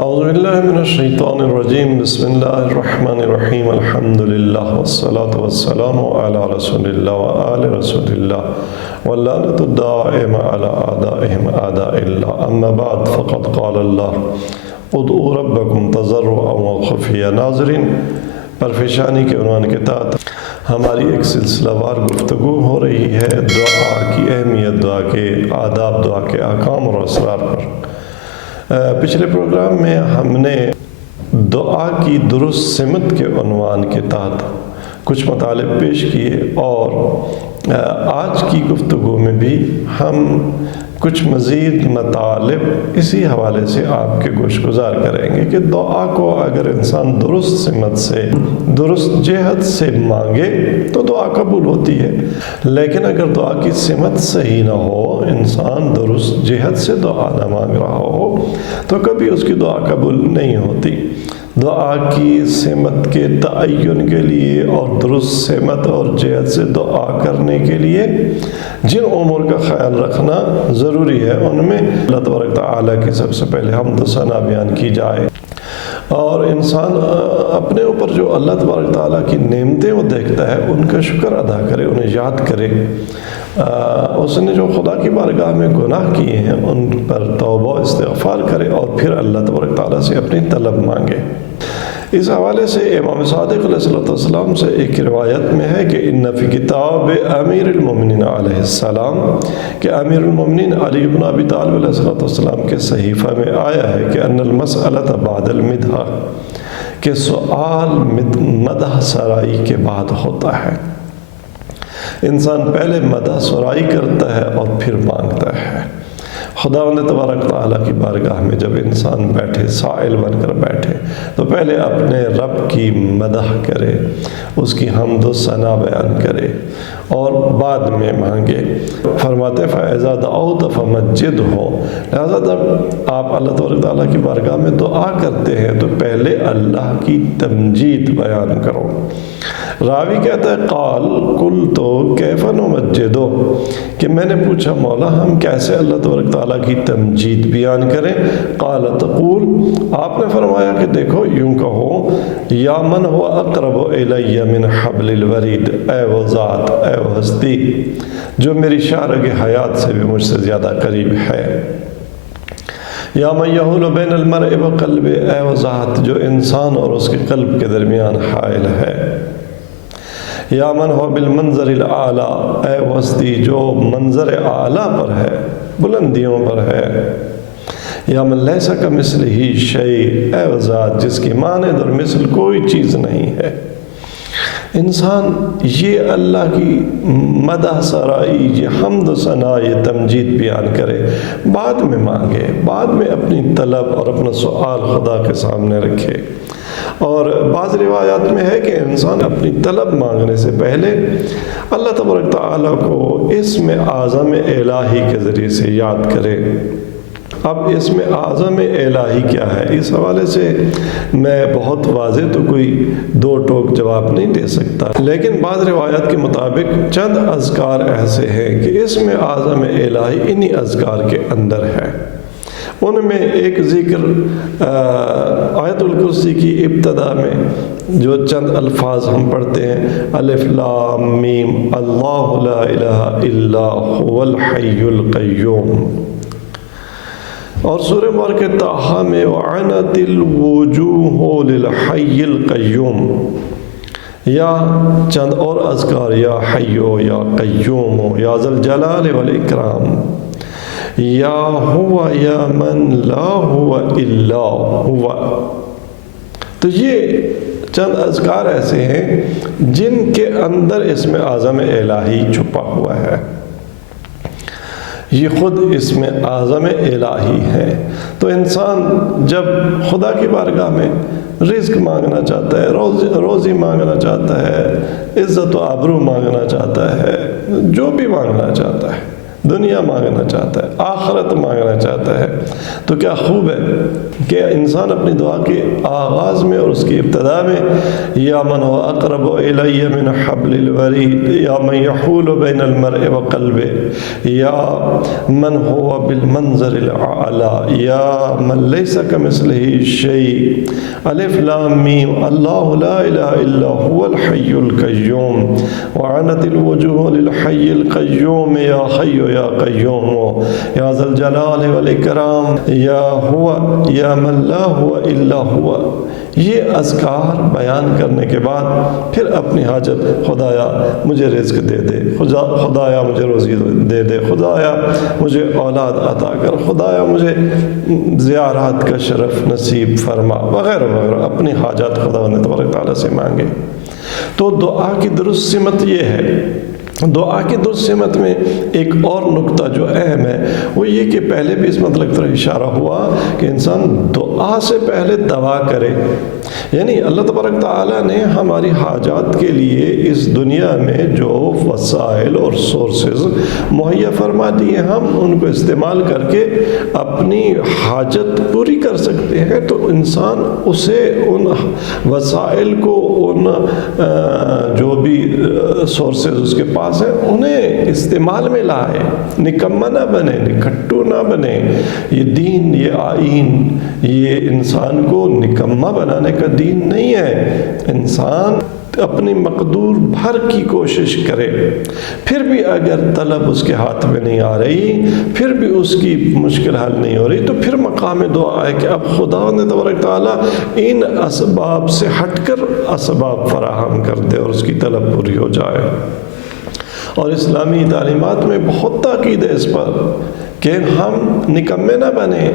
اعوذ باللہ من الشیطان الرجیم بسم اللہ الرحمن الرحیم الحمد للہ والصلاة والسلام علی رسول اللہ وآل رسول اللہ واللعنۃ الدائمہ علی اعدائہم اعداء اللہ اما بعد فقد قال اللہ ادعوا ربکم تضرعا وخفیا۔ ناظرین، پرفیشانی کے عنوان کے تحت ہماری ایک سلسلہ وار گفتگو ہو رہی ہے دعا کی اہمیت، دعا کے آداب، دعا کے احکام اور اسرار پر۔ پچھلے پروگرام میں ہم نے دعا کی درست سمت کے عنوان کے تحت کچھ مطالب پیش کیے، اور آج کی گفتگو میں بھی ہم کچھ مزید مطالب اسی حوالے سے آپ کے گوش گزار کریں گے کہ دعا کو اگر انسان درست سمت سے، درست جہت سے مانگے تو دعا قبول ہوتی ہے، لیکن اگر دعا کی سمت صحیح نہ ہو، انسان درست جہت سے دعا نہ مانگ رہا ہو تو کبھی اس کی دعا قبول نہیں ہوتی۔ دعا کی سمت کے تعین کے لیے اور درست سمت اور جہت سے دعا کرنے کے لیے جن امور کا خیال رکھنا ضروری ہے، ان میں اللہ تبارک تعالیٰ کی سب سے پہلے حمد و ثنا بیان کی جائے، اور انسان اپنے اوپر جو اللہ تبارک تعالیٰ کی نعمتیں وہ دیکھتا ہے ان کا شکر ادا کرے، انہیں یاد کرے۔ اس نے جو خدا کی بارگاہ میں گناہ کیے ہیں ان پر توبہ استغفار کرے، اور پھر اللہ تبارک تعالیٰ سے اپنی طلب مانگے۔ اس حوالے سے امام صادق علیہ السلام سے ایک روایت میں ہے کہ ان فی کتاب امیر المومنین علیہ السلام، کہ امیر المومنین علی بن ابی طالب علیہ السلام کے صحیفہ میں آیا ہے کہ ان المسألۃ بعد المدح، کہ سؤال مدح سرائی کے بعد ہوتا ہے۔ انسان پہلے مدح سرائی کرتا ہے اور پھر مانگتا ہے۔ خداوند تبارک تعالیٰ کی بارگاہ میں جب انسان بیٹھے، سائل بن کر بیٹھے، تو پہلے اپنے رب کی مدح کرے، اس کی حمد و ثنا بیان کرے اور بعد میں مانگے۔ فرماتے فَإِذَا دَعَوْتَ فَمَجِّدْهُ، لہذا جب آپ اللہ تبارک تعالیٰ کی بارگاہ میں دعا کرتے ہیں تو پہلے اللہ کی تمجید بیان کرو۔ راوی کہتا ہے قال قلت کیف نمجد، کہ میں نے پوچھا مولا ہم کیسے اللہ تبارک تعالیٰ کی تمجید بیان کریں؟ قال تقول، آپ نے فرمایا کہ دیکھو یوں کہو یا من هو اقرب الی من حبل الورید، اے وہ ذات، اے وہ ہستی جو میری شارگ حیات سے بھی مجھ سے زیادہ قریب ہے۔ یا من یحول بین المرء و قلب، اے وہ ذات جو انسان اور اس کے قلب کے درمیان حائل ہے۔ یا من ہو بالمنظر الاعلیٰ، اے وہ ہستی جو منظر اعلیٰ پر ہے، بلندیوں پر ہے۔ یا من لیس کمثلہ شیء، اے وہ ذات جس کی مانند اور مثل کوئی چیز نہیں ہے۔ انسان یہ اللہ کی مدح سرائی، یہ حمد و ثنا، یہ تمجید بیان کرے، بعد میں مانگے، بعد میں اپنی طلب اور اپنا سوال خدا کے سامنے رکھے۔ اور بعض روایات میں ہے کہ انسان اپنی طلب مانگنے سے پہلے اللہ تبارک تعالیٰ کو اسم اعظم الہی کے ذریعے سے یاد کرے۔ اب اسم اعظم الہی کیا ہے؟ اس حوالے سے میں بہت واضح تو کوئی دو ٹوک جواب نہیں دے سکتا، لیکن بعض روایات کے مطابق چند اذکار ایسے ہیں کہ اسم اعظم الہی انہی اذکار کے اندر ہے۔ ان میں ایک ذکر آیت الکرسی کی ابتدا میں جو چند الفاظ ہم پڑھتے ہیں، الف لام میم اللہ لا الہ الا هو الحی القیوم، اور سورہ مبارکہ طٰہٰ میں وعنت الوجوہ للحی القیوم، یا چند اور اذکار یا حیو یا قیوم یا ذا الجلال والاکرام، یا ہوا یا من لا ہوا الا ہوا۔ تو یہ چند اذکار ایسے ہیں جن کے اندر اسم اعظم الہی چھپا ہوا ہے، یہ خود اسم اعظم الہی ہے۔ تو انسان جب خدا کی بارگاہ میں رزق مانگنا چاہتا ہے، روزی مانگنا چاہتا ہے، عزت و آبرو مانگنا چاہتا ہے، جو بھی مانگنا چاہتا ہے، دنیا مانگنا چاہتا ہے، آخرت مانگنا چاہتا ہے، تو کیا خوب ہے کہ انسان اپنی دعا کے آغاز میں اور اس کی ابتدا میں یا من هو اقرب الی من حبل الورید، یا من یحول بین المرء وقلبه، یا من هو بالمنظر الاعلی، یا من لیس کمثلہ شیء، الف لام میم، اللہ لا الہ الا هو الحی القیوم، وعنت الوجوہ للحی القیوم، یا حی یا قیوم، یا ذا الجلال والاکرام، یا ہوا یا من لا ہوا الا ہوا۔ یہ اذکار بیان کرنے کے بعد پھر اپنی حاجت، خدایا مجھے رزق دے دے، خدایا مجھے روزی دے دے، خدایا مجھے اولاد عطا کر، خدایا مجھے زیارات کا شرف نصیب فرما، وغیرہ وغیرہ، اپنی حاجات خدا تبارک تعالیٰ سے مانگے۔ تو دعا کی درست سمت یہ ہے۔ دعا کی درست سمت میں ایک اور نقطہ جو اہم ہے وہ یہ کہ پہلے بھی اس مطلب کی طرف اشارہ ہوا کہ انسان دعا سے پہلے دعا کرے، یعنی اللہ تبارک تعالیٰ نے ہماری حاجات کے لیے اس دنیا میں جو وسائل اور سورسز مہیا فرما دیے، ہم ان کو استعمال کر کے اپنی حاجت پوری کر سکتے ہیں۔ تو انسان اسے ان وسائل کو، ان جو بھی سورسز اس کے پاس ہیں، انہیں استعمال میں لائے، نکمہ نہ بنے، نکھٹو نہ بنے۔ یہ دین، یہ آئین، یہ انسان کو نکمہ بنانے کا دین نہیں ہے۔ انسان اپنی مقدور بھر کی کوشش کرے، پھر بھی اگر طلب اس کے ہاتھ میں نہیں آ رہی، پھر بھی اس کی مشکل حل نہیں ہو رہی، تو پھر مقام دعا ہے کہ اب خدا نے تبارک تعالیٰ ان اسباب سے ہٹ کر اسباب فراہم کر دے اور اس کی طلب پوری ہو جائے۔ اور اسلامی تعلیمات میں بہت تاکید ہے اس پر کہ ہم نکمے نہ بنیں،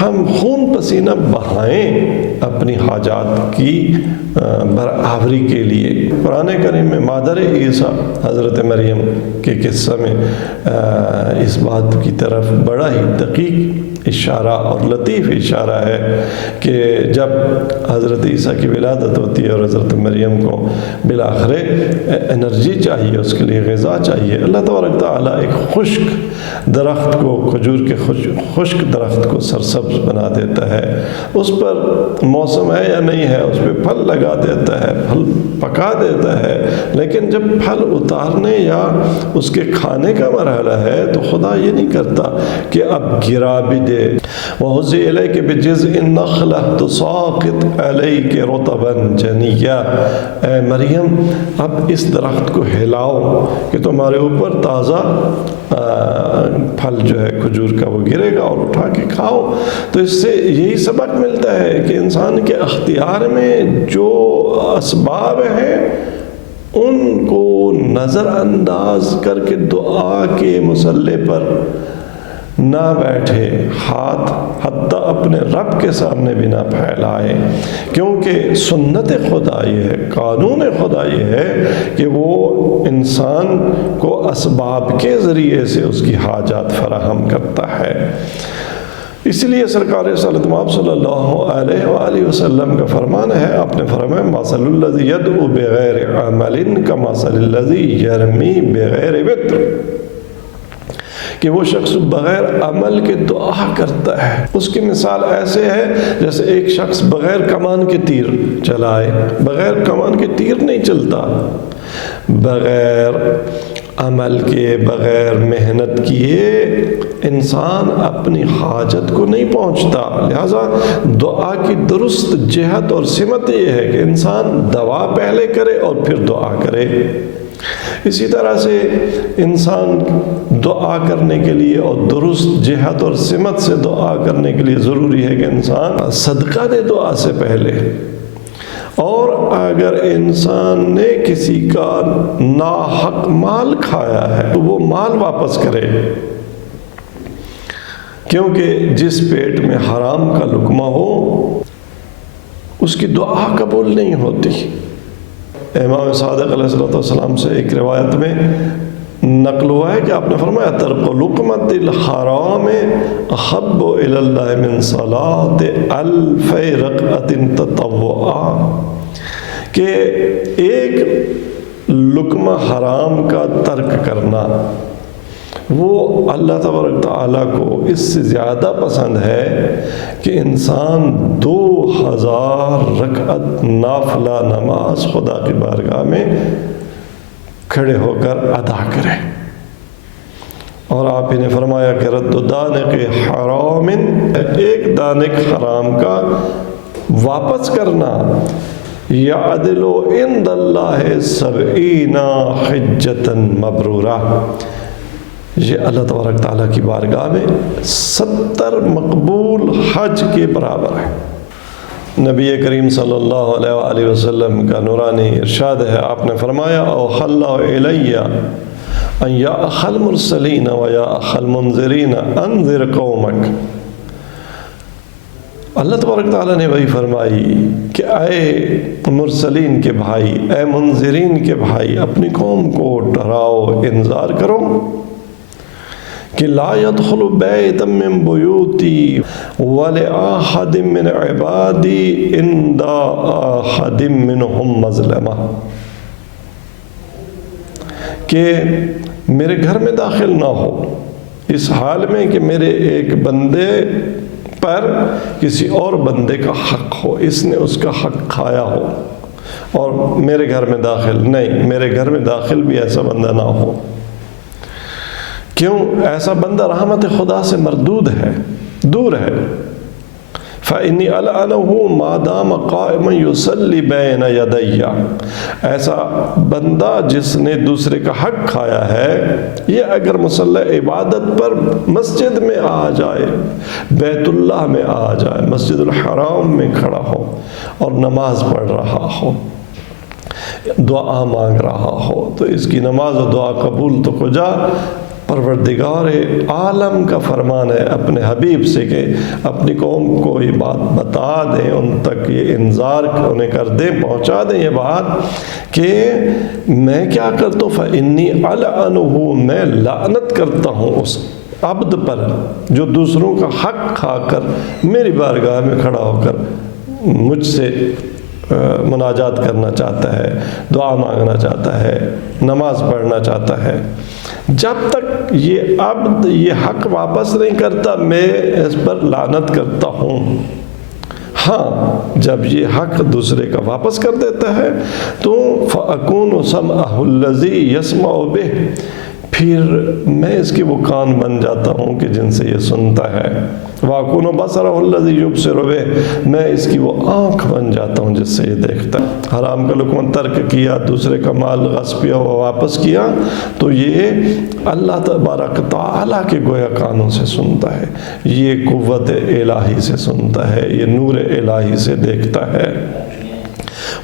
ہم خون پسینہ بہائیں اپنی حاجات کی برآوری کے لیے۔ قرآن کریم میں مادر عیسیٰ حضرت مریم کے قصہ میں اس بات کی طرف بڑا ہی دقیق اشارہ اور لطیف اشارہ ہے کہ جب حضرت عیسیٰ کی ولادت ہوتی ہے اور حضرت مریم کو بالآخر انرجی چاہیے، اس کے لیے غذا چاہیے، اللہ تبارک تعالیٰ ایک خشک درخت کو، کھجور کے خشک درخت کو سرسبز بنا دیتا ہے، اس پر موسم ہے یا نہیں ہے، اس پہ پھل لگا دیتا ہے، پھل پکا دیتا ہے، لیکن جب پھل اتارنے یا اس کے کھانے کا مرحلہ ہے تو خدا یہ نہیں کرتا کہ اب گرا بھی دے۔ وَهُزِّ إِلَيْكِ بِجِذْعِ النَّخْلَةِ تُسَاقِطْ عَلَيْكِ رُطَبًا جَنِيًّا، اے مریم اب اس درخت کو ہلاؤ کہ تمہارے اوپر تازہ پھل جو ہے کھجور کا وہ گرے گا اور اٹھا کے کھاؤ۔ تو اس سے یہی سبق ملتا ہے کہ انسان کے اختیار میں جو اسباب ہیں ان کو نظر انداز کر کے دعا کے مسلح پر نہ بیٹھے، ہاتھ حتیٰ اپنے رب کے سامنے بھی نہ پھیلائے، کیونکہ سنت خدا یہ ہے، قانون خدا یہ ہے کہ وہ انسان کو اسباب کے ذریعے سے اس کی حاجات فراہم کرتا ہے۔ اس لیے سرکار صلی اللہ علیہ وآلہ وسلم کا فرمان ہے، آپ نے فرمایا مثل الذی یدعو بغیر عمل کمثل الذی یرمی بغیر وتر، کہ وہ شخص بغیر عمل کے دعا کرتا ہے، اس کی مثال ایسے ہے جیسے ایک شخص بغیر کمان کے تیر چلائے۔ بغیر کمان کے تیر نہیں چلتا، بغیر عمل کے، بغیر محنت کیے انسان اپنی حاجت کو نہیں پہنچتا۔ لہٰذا دعا کی درست جہت اور سمت یہ ہے کہ انسان دعا پہلے کرے اور پھر دعا کرے۔ اسی طرح سے انسان دعا کرنے کے لیے اور درست جہت اور سمت سے دعا کرنے کے لیے ضروری ہے کہ انسان صدقہ دے دعا سے پہلے، اور اگر انسان نے کسی کا ناحق مال کھایا ہے تو وہ مال واپس کرے، کیونکہ جس پیٹ میں حرام کا لقمہ ہو اس کی دعا قبول نہیں ہوتی۔ امام صادق علیہ السلام سے ایک روایت میں نقل ہوا ہے کہ آپ نے فرمایا ترک لقمۃ الحرام احب الی اللہ من صلاۃ الف رکعۃ تطوعا، کہ ایک لقمہ حرام کا ترک کرنا وہ اللہ تبارک تعالیٰ کو اس سے زیادہ پسند ہے کہ انسان 2000 رکعت نافلہ نماز خدا کی بارگاہ میں کھڑے ہو کر ادا کرے۔ اور آپ ہی نے فرمایا کہ رد دانق حرام، ایک دانق حرام کا واپس کرنا، یعدل عند اللہ 70 حجۃ مبرورہ، یہ اللہ تبارک تعالیٰ کی بارگاہ میں 70 مقبول حج کے برابر ہے۔ نبی کریم صلی اللہ علیہ وآلہ وسلم کا نورانی ارشاد ہے، آپ نے فرمایا اوحی اللہ الیہ ان یا اخ المرسلین و یا اخ المنذرین انذر قومک، اللہ تبارک تعالیٰ نے وہی فرمائی کہ اے مرسلین کے بھائی، اے منذرین کے بھائی، اپنی قوم کو ڈراؤ، انذار کرو کہ لا يدخل بیتا من بیوتی ولأحد من عبادی عند احد منہم مظلمہ، کہ میرے گھر میں داخل نہ ہو اس حال میں کہ میرے ایک بندے پر کسی اور بندے کا حق ہو، اس نے اس کا حق کھایا ہو اور میرے گھر میں داخل نہیں، میرے گھر میں داخل بھی ایسا بندہ نہ ہو۔ کیوں؟ ایسا بندہ رحمت خدا سے مردود ہے، دور ہے۔ فَإِنِّي أَلْعَنُهُ مَا دَامَ قَائِمًا يُصَلِّي بَيْنَ يَدَيَّ، ایسا بندہ جس نے دوسرے کا حق کھایا ہے، یہ اگر مصلی عبادت پر مسجد میں آ جائے، بیت اللہ میں آ جائے، مسجد الحرام میں کھڑا ہو اور نماز پڑھ رہا ہو، دعا مانگ رہا ہو، تو اس کی نماز و دعا قبول تو ہو جا۔ پروردگار عالم کا فرمان ہے اپنے حبیب سے کہ اپنی قوم کو یہ بات بتا دیں، ان تک یہ انذار انہیں کر دیں، پہنچا دیں یہ بات کہ میں کیا کرتا ہوں، فَإِنِّي أَلْعَنُهُ، میں لعنت کرتا ہوں اس عبد پر جو دوسروں کا حق کھا کر میری بارگاہ میں کھڑا ہو کر مجھ سے مناجات کرنا چاہتا ہے، دعا مانگنا چاہتا ہے، نماز پڑھنا چاہتا ہے۔ جب تک یہ عبد یہ حق واپس نہیں کرتا میں اس پر لعنت کرتا ہوں۔ ہاں جب یہ حق دوسرے کا واپس کر دیتا ہے تو فَأَكُونُ سَمْعَهُ الَّذِي يَسْمَعُ بِهِ، پھر میں اس کے وہ کان بن جاتا ہوں کہ جن سے یہ سنتا ہے۔ وَأَكُونُ بَصَرَهُ الَّذِي يُبْصِرُ بِهِ، میں اس کی وہ آنکھ بن جاتا ہوں جس سے یہ دیکھتا ہے۔ حرام کا لقمہ ترک کیا، دوسرے کا مال غصب کیا و واپس کیا، تو یہ اللہ تبارک تعالیٰ کے گویا کانوں سے سنتا ہے، یہ قوت الہی سے سنتا ہے، یہ نور الہی سے دیکھتا ہے۔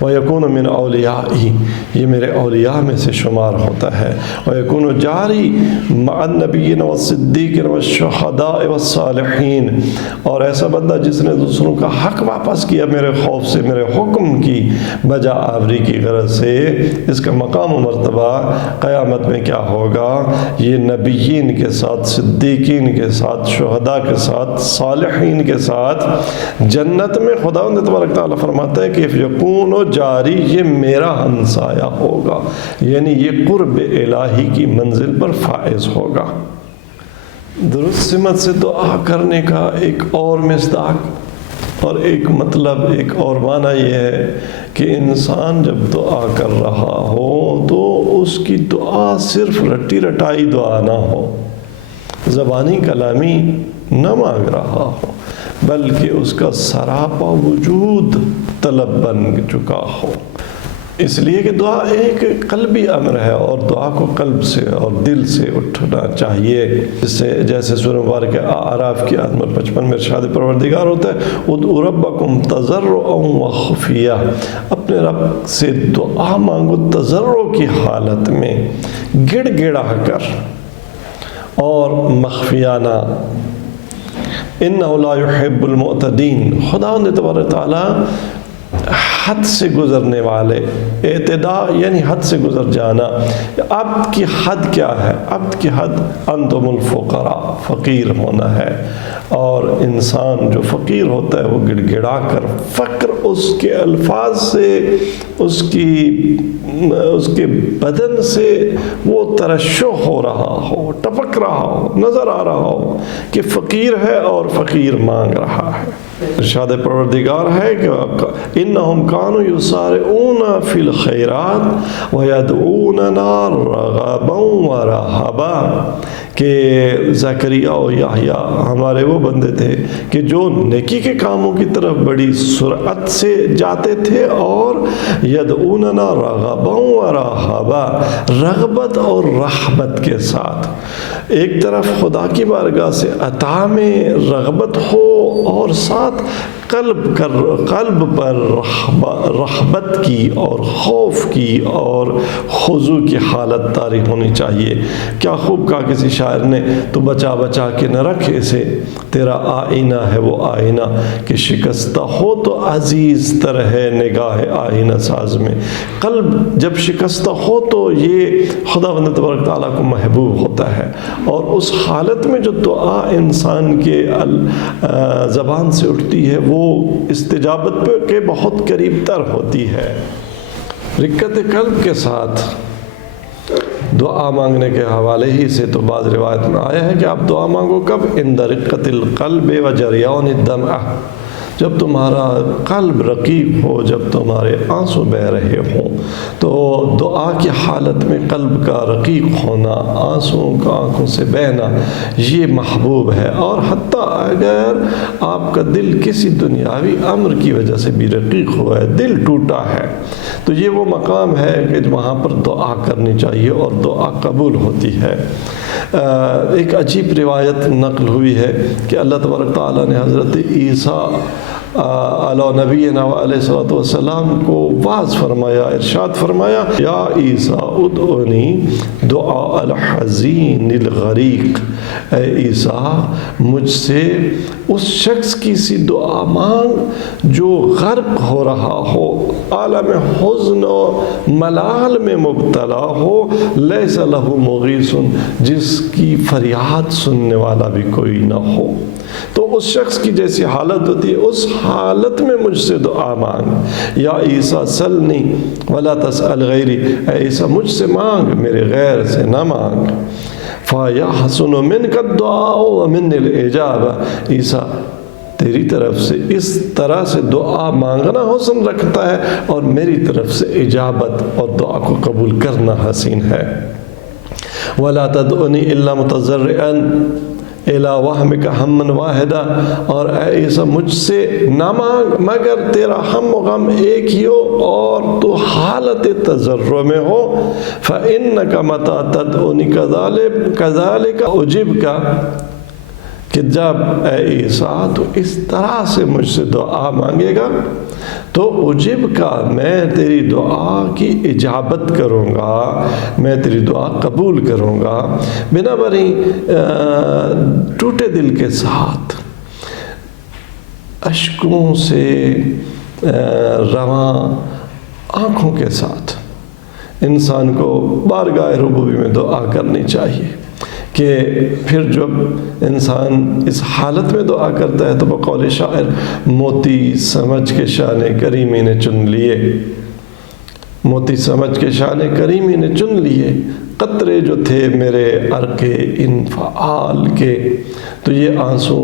وَيَكُونُ مِنْ أَوْلِيَائِهِ، یہ میرے اولیاء میں سے شمار ہوتا ہے۔ وَيَكُونُ جَارِي مَعَ النَّبِيِّينَ وَالصِّدِّيقِينَ وَالشُّهَدَاءِ وَالصَّالِحِينَ، اور ایسا بندہ جس نے دوسروں کا حق واپس کیا میرے خوف سے، میرے حکم کی بجا آوری کی غرض سے، اس کا مقام و مرتبہ قیامت میں کیا ہوگا؟ یہ نبیین کے ساتھ، صدیقین کے ساتھ، شہداء کے ساتھ، صالحین کے ساتھ جنت میں خداوند تبارک تعالیٰ فرماتا ہے کہ یکون جاری، یہ میرا ہمسایہ ہوگا، یعنی یہ قرب الہی کی منزل پر فائز ہوگا۔ درست سمت سے دعا کرنے کا ایک اور مصداق اور ایک مطلب، ایک اور معنی یہ ہے کہ انسان جب دعا کر رہا ہو تو اس کی دعا صرف رٹی رٹائی دعا نہ ہو، زبانی کلامی نہ مانگ رہا ہو، بلکہ اس کا سراپا وجود طلب بن چکا ہو۔ اس لیے کہ دعا ایک قلبی امر ہے اور دعا کو قلب سے اور دل سے اٹھنا چاہیے، جیسے سورہ مبارک اعراف کی آیت نمبر 55 میں ارشاد پروردگار ہوتا ہے ادعوا ربکم تضرعا وخفیہ، اپنے رب سے دعا مانگو تضرع کی حالت میں، گڑ گڑا کر اور مخفیانہ۔ اِنَّهُ لَا يُحِبُّ الْمُعْتَدِينَ، خداوند تبارک تعالیٰ حد سے گزرنے والے، اعتداء یعنی حد سے گزر جانا۔ عبد کی حد کیا ہے؟ عبد کی حد انتم الفقراء، فقیر ہونا ہے۔ اور انسان جو فقیر ہوتا ہے وہ گڑ گڑا کر فقر اس کے الفاظ سے، اس کے بدن سے وہ ترشح ہو رہا ہو، ٹپک رہا ہو، نظر آ رہا ہو کہ فقیر ہے اور فقیر مانگ رہا ہے۔ ارشاد پروردگار ہے کہ انہم کانوا یسارعون فی الخیرات ویدعوننا رغبا ورہبا، کہ زکریا و یحییٰ ہمارے وہ بندے تھے کہ جو نیکی کے کاموں کی طرف بڑی سرعت سے جاتے تھے، اور یدعوننا رغبا ورہبا، رغبت اور رحمت کے ساتھ۔ ایک طرف خدا کی بارگاہ سے عطا میں رغبت ہو اور ساتھ قلب پر رحمت کی اور خوف کی اور خضوع کی حالت طاری ہونی چاہیے۔ کیا خوب کہا کسی شاعر نے، تو بچا بچا کے نہ رکھ اسے، تیرا آئینہ ہے وہ آئینہ کہ شکستہ ہو تو عزیز تر ہے نگاہ آئینہ ساز میں۔ قلب جب شکستہ ہو تو یہ خداوند تبارک تعالیٰ کو محبوب ہوتا ہے، اور اس حالت میں جو دعا انسان کے زبان سے اٹھتی ہے وہ استجابت پہ کے بہت قریب تر ہوتی ہے۔ رقت قلب کے ساتھ دعا مانگنے کے حوالے ہی سے تو بعض روایت میں آیا ہے کہ آپ دعا مانگو کب؟ عند رقت القلب و جریان الدمع، جب تمہارا قلب رقیق ہو، جب تمہارے آنسو بہہ رہے ہوں، تو دعا کی حالت میں قلب کا رقیق ہونا، آنسوؤں کا آنکھوں سے بہنا، یہ محبوب ہے۔ اور حتیٰ اگر آپ کا دل کسی دنیاوی امر کی وجہ سے بھی رقیق ہوا ہے، دل ٹوٹا ہے، تو یہ وہ مقام ہے کہ وہاں پر دعا کرنی چاہیے اور دعا قبول ہوتی ہے۔ ایک عجیب روایت نقل ہوئی ہے کہ اللہ تبارک تعالیٰ نے حضرت عیسیٰ علی نبینا علیہ الصلوۃ والسلام کو واعظ فرمایا، ارشاد فرمایا، یا عیسیٰ ادعونی دعاء الحزین الغریق، اے عیسیٰ مجھ سے اس شخص کی سی دعا مانگ جو غرق ہو رہا ہو، عالم حزن و ملال میں مبتلا ہو، لیس لہ مغیث، جس کی فریاد سننے والا بھی کوئی نہ ہو۔ تو اس شخص کی جیسی حالت ہوتی ہے، اس حالت میں مجھ سے دعا مانگ۔ یا عیسیٰ سلنی ولا تسأل غیری، اے عیسیٰ مجھ سے مانگ، میرے غیر سے نہ مانگ۔ فَيَحْسُنُ مِنْكَ الدُّعَاءُ وَمِنِّ الْإِجَابَةُ، عیسیٰ تیری طرف سے اس طرح سے دعا مانگنا حسن رکھتا ہے، اور میری طرف سے اجابت اور دعا کو قبول کرنا حسین ہے۔ وَلَا تَدْعُنِي إِلَّا مُتَضَرِّعًا الا وہمک ہمن واحدہ، اور اے عیسیٰ مجھ سے نہ مانگ مگر تیرا ہم و غم ایک ہی ہو اور تو حالت تضرع میں ہو۔ فإنک متی تدعونی کذالک اجبک، کہ جب اے عیسیٰ تو اس طرح سے مجھ سے دعا مانگے گا تو اجب کا، میں تیری دعا کی اجابت کروں گا، میں تیری دعا قبول کروں گا۔ بنا بری ٹوٹے دل کے ساتھ، اشکوں سے رواں آنکھوں کے ساتھ انسان کو بارگاہ ربوبی میں دعا کرنی چاہیے، کہ پھر جب انسان اس حالت میں دعا کرتا ہے تو بقول شاعر، موتی سمجھ کے شان کریمی نے چن لیے، موتی سمجھ کے شان کریمی نے چن لیے، قطرے جو تھے میرے عرق انفعال کے، تو یہ آنسو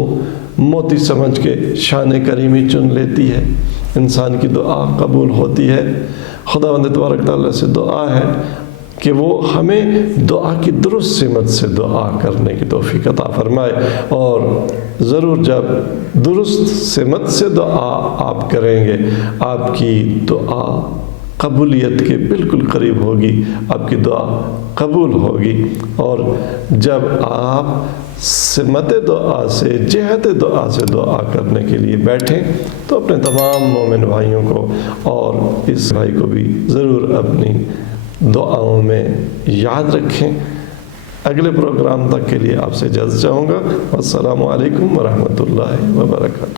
موتی سمجھ کے شان کریمی چن لیتی ہے، انسان کی دعا قبول ہوتی ہے۔ خداوند تبارک تعالیٰ سے دعا ہے کہ وہ ہمیں دعا کی درست سمت سے دعا کرنے کی توفیق عطا فرمائے، اور ضرور جب درست سمت سے دعا آپ کریں گے، آپ کی دعا قبولیت کے بالکل قریب ہوگی، آپ کی دعا قبول ہوگی۔ اور جب آپ سمت دعا سے، جہت دعا سے دعا کرنے کے لیے بیٹھیں تو اپنے تمام مومن بھائیوں کو اور اس بھائی کو بھی ضرور اپنی دعاؤں میں یاد رکھیں۔ اگلے پروگرام تک کے لیے آپ سے اجازت چاہوں گا۔ السلام علیکم ورحمۃ اللہ وبرکاتہ۔